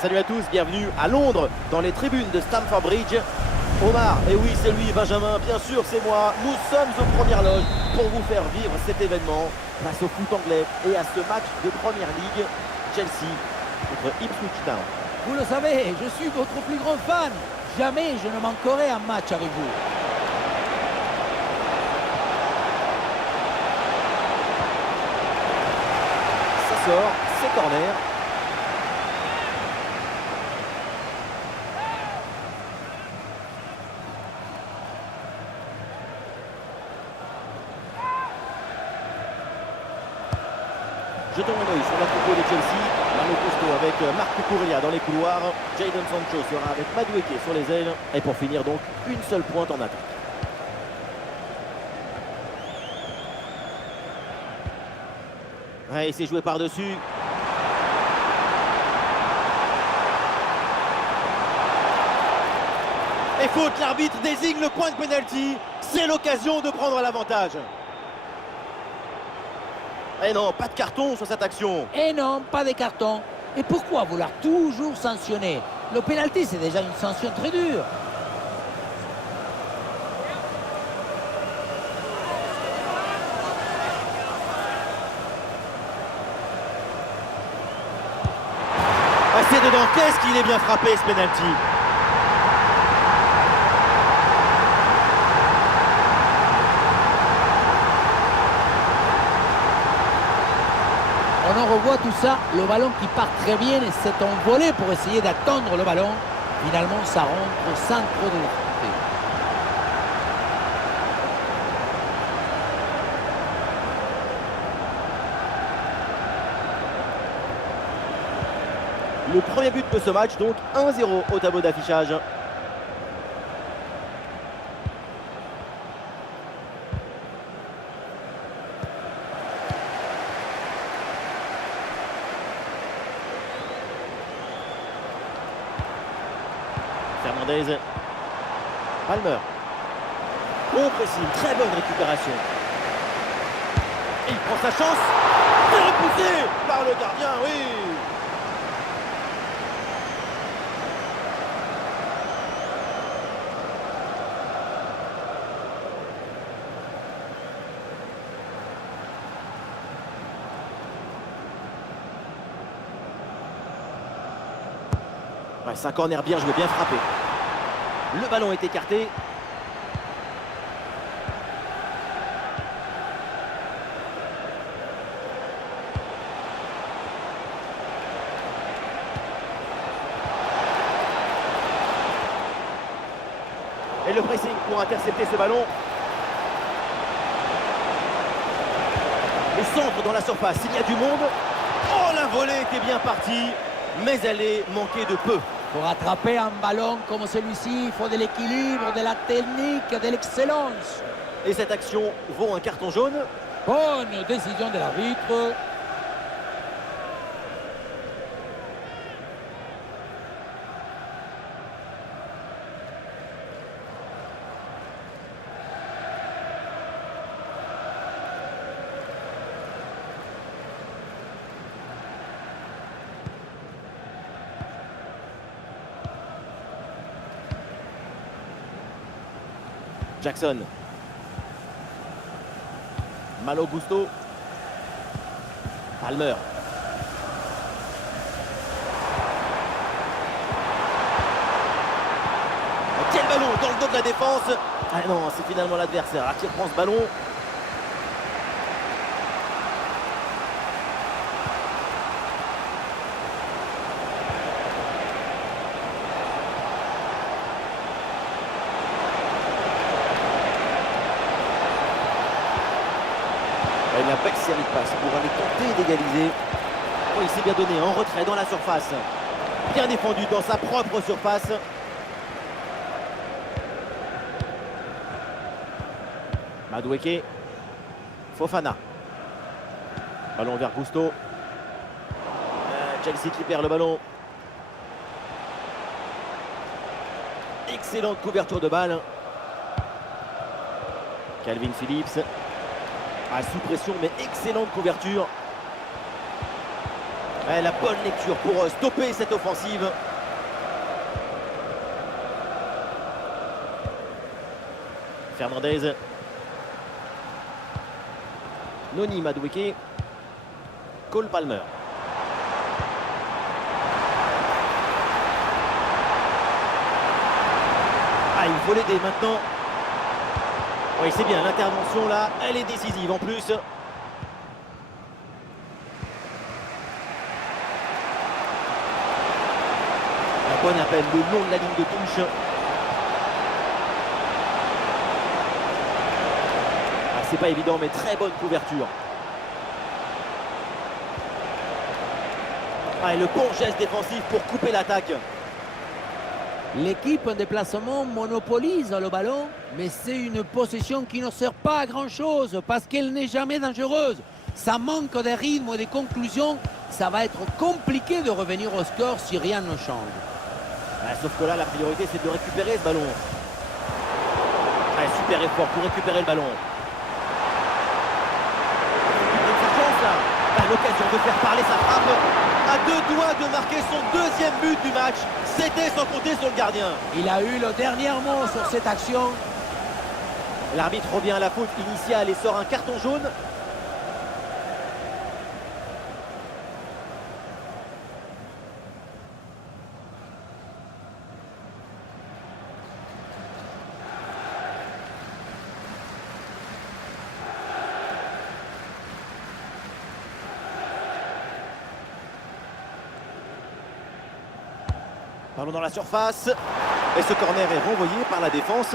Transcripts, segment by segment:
Salut à tous, bienvenue à Londres, dans les tribunes de Stamford Bridge. Omar, et oui c'est lui, Benjamin, bien sûr c'est moi. Nous sommes aux premières loges pour vous faire vivre cet événement face au foot anglais et à ce match de Première Ligue, Chelsea contre Ipswich Town. Vous le savez, je suis votre plus grand fan. Jamais je ne manquerai un match avec vous. Ça sort, c'est corner. Jetons un œil sur la compo de Chelsea. Malo Gusto avec Marc Cucurella dans les couloirs. Jadon Sancho sera avec Madueke sur les ailes. Et pour finir donc, une seule pointe en attaque. Ouais, il s'est joué par-dessus. Et faute, l'arbitre désigne le point de pénalty. C'est l'occasion de prendre l'avantage. Et non, pas de carton sur cette action. Et non, pas de carton. Et pourquoi vouloir toujours sanctionner? Le pénalty, c'est déjà une sanction très dure. Ah, c'est dedans. Qu'est-ce qu'il est bien frappé, ce pénalty. On en revoit tout ça, le ballon qui part très bien et s'est envolé pour essayer d'attendre le ballon. Finalement, ça rentre sans trop de difficulté. Le premier but de ce match, donc 1-0 au tableau d'affichage. Fernandez. Palmer. Bon pressing, très bonne récupération. Et il prend sa chance. C'est repoussé par le gardien, oui. Ouais, c'est un corner bien joué, bien frappé. Le ballon est écarté. Et le pressing pour intercepter ce ballon. Les centres dans la surface, il y a du monde. Oh, la volée était bien partie, mais elle est manquée de peu. Pour attraper un ballon comme celui-ci, il faut de l'équilibre, de la technique, de l'excellence. Et cette action vaut un carton jaune. Bonne décision de l'arbitre. Jackson. Malo Gusto. Palmer. Quel ballon dans le dos de la défense. Ah non, c'est finalement l'adversaire qui reprend ce ballon. Une belle série de passes pour aller tenter d'égaliser. Oh, il s'est bien donné en retrait dans la surface. Bien défendu dans sa propre surface. Madueke. Fofana. Ballon vers Gusto. Chelsea qui perd le ballon. Excellente couverture de balle. Calvin Phillips. Sous pression, mais excellente couverture. Ouais, la bonne lecture pour stopper cette offensive. Fernandez. Noni Madueke. Cole Palmer. Ah, il faut l'aider maintenant. Oui, c'est bien, l'intervention là, elle est décisive en plus. La bonne appel le long de la ligne de touche. Ah, c'est pas évident, mais très bonne couverture. Ah, et le bon geste défensif pour couper l'attaque. L'équipe en déplacement monopolise le ballon, mais c'est une possession qui ne sert pas à grand-chose parce qu'elle n'est jamais dangereuse. Ça manque de rythme et de conclusion. Ça va être compliqué de revenir au score si rien ne change. Ah, sauf que là, la priorité, c'est de récupérer ce ballon. Ah, super effort pour récupérer le ballon. Il a sa chance là. Ah, l'occasion de faire parler sa frappe. À deux doigts de marquer son deuxième but du match. C'était sans compter sur le gardien. Il a eu le dernier mot sur cette action. L'arbitre revient à la faute initiale et sort un carton jaune. Ballon dans la surface. Et ce corner est renvoyé par la défense.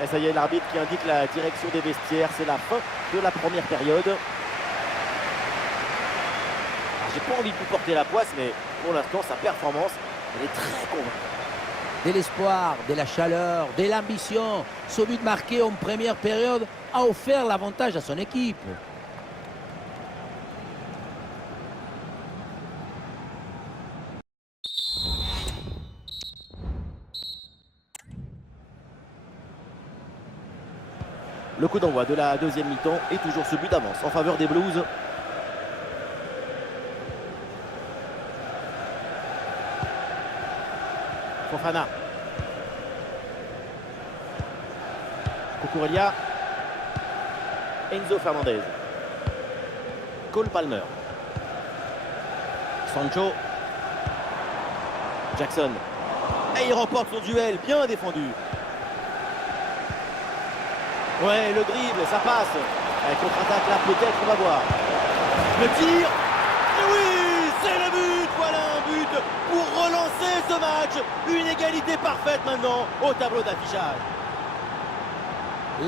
Et ça y est, l'arbitre qui indique la direction des vestiaires. C'est la fin de la première période. J'ai pas envie de lui porter la poisse, mais pour l'instant, sa performance, elle est très convaincante. De l'espoir, de la chaleur, de l'ambition. Ce but marqué en première période a offert l'avantage à son équipe. Le coup d'envoi de la deuxième mi-temps et toujours ce but d'avance en faveur des Blues. Fofana. Cucurella. Enzo Fernandez. Cole Palmer. Sancho. Jackson. Et il remporte son duel, bien défendu. Ouais, le dribble, ça passe. Avec contre-attaque là, peut-être, on va voir. Le tir. Et oui, c'est le but. Voilà un but pour relancer ce match. Une égalité parfaite maintenant au tableau d'affichage.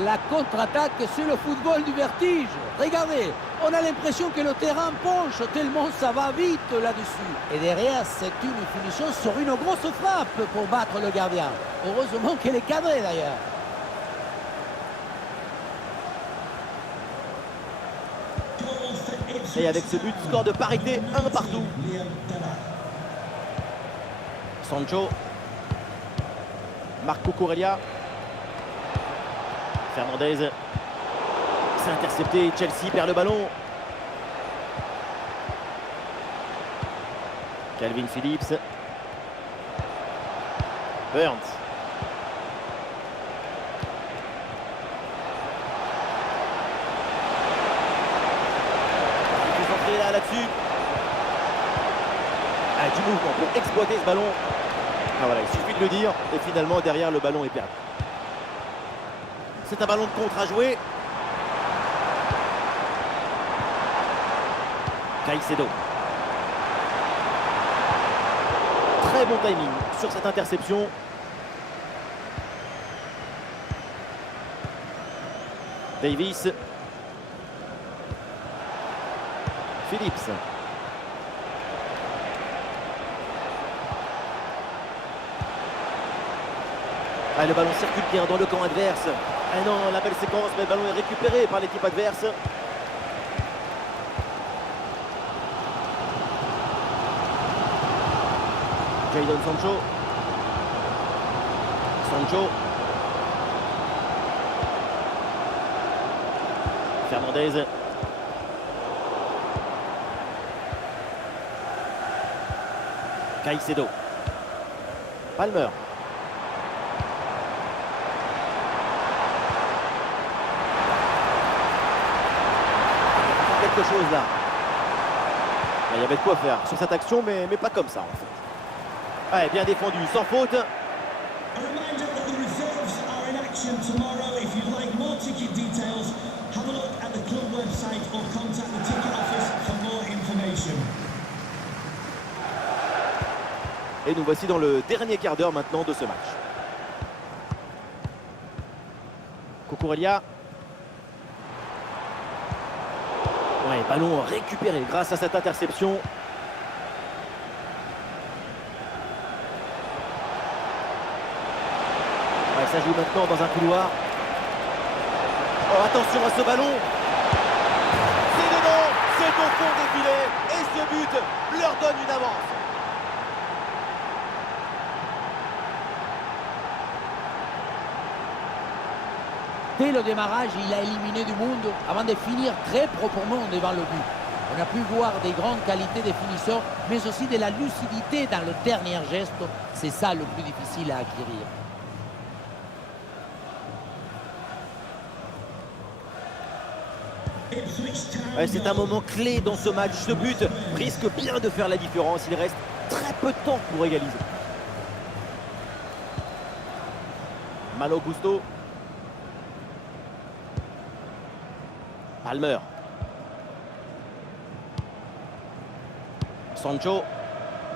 La contre-attaque, c'est le football du vertige. Regardez, on a l'impression que le terrain penche tellement ça va vite là-dessus. Et derrière, c'est une finition sur une grosse frappe pour battre le gardien. Heureusement qu'elle est cadrée d'ailleurs. Et avec ce but, score de parité, 1 partout. Sancho. Marc Cucurella. Fernandez. C'est intercepté. Chelsea perd le ballon. Calvin Phillips. Burns. Là-dessus. Ah, du mouvement pour exploiter ce ballon. Ah, voilà, il suffit de le dire. Et finalement, derrière, le ballon est perdu. C'est un ballon de contre à jouer. Caicedo. Très bon timing sur cette interception. Davis. Phillips. Ah, le ballon circule bien dans le camp adverse. Ah non, la belle séquence, mais le ballon est récupéré par l'équipe adverse. Jadon Sancho. Sancho. Fernandez. Caicedo. Palmer. Quelque chose là. Il y avait de quoi faire sur cette action, mais pas comme ça en fait. Ouais, bien défendu, sans faute. A reminder that the reserves are in action tomorrow. If you'd like more ticket details, have a look at the club website or contact the ticket office for more information. Et nous voici dans le dernier quart d'heure maintenant de ce match. Cucurella. Ouais, ballon récupéré grâce à cette interception. Ouais, ça joue maintenant dans un couloir. Oh, attention à ce ballon. C'est dedans, c'est au fond des filets. Et ce but leur donne une avance. Dès le démarrage, il a éliminé du monde avant de finir très proprement devant le but. On a pu voir des grandes qualités des finisseurs, mais aussi de la lucidité dans le dernier geste. C'est ça le plus difficile à acquérir. Ouais, c'est un moment clé dans ce match. Ce but risque bien de faire la différence. Il reste très peu de temps pour égaliser. Malo Gusto. Palmer. Sancho.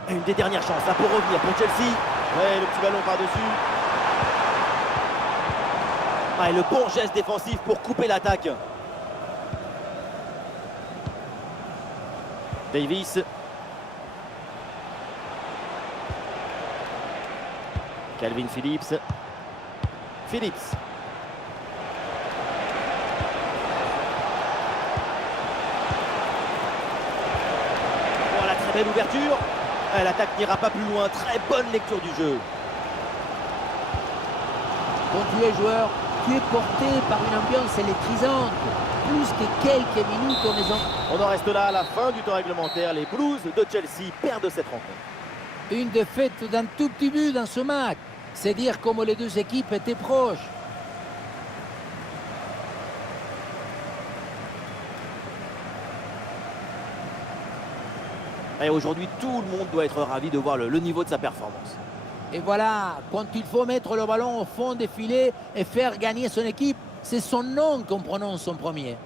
Une des dernières chances là, pour revenir pour Chelsea. Ouais, le petit ballon par-dessus. Ah, et le bon geste défensif pour couper l'attaque. Davis. Calvin Phillips. Phillips. Voilà, très belle ouverture. L'attaque n'ira pas plus loin. Très bonne lecture du jeu. Quand tu es joueur, tu es porté par une ambiance électrisante. Plus que quelques minutes, on en reste là à la fin du temps réglementaire. Les Blues de Chelsea perdent cette rencontre. Une défaite d'un tout petit but dans ce match. C'est dire comment les deux équipes étaient proches. Et aujourd'hui, tout le monde doit être ravi de voir le niveau de sa performance. Et voilà, quand il faut mettre le ballon au fond des filets et faire gagner son équipe, c'est son nom qu'on prononce en premier.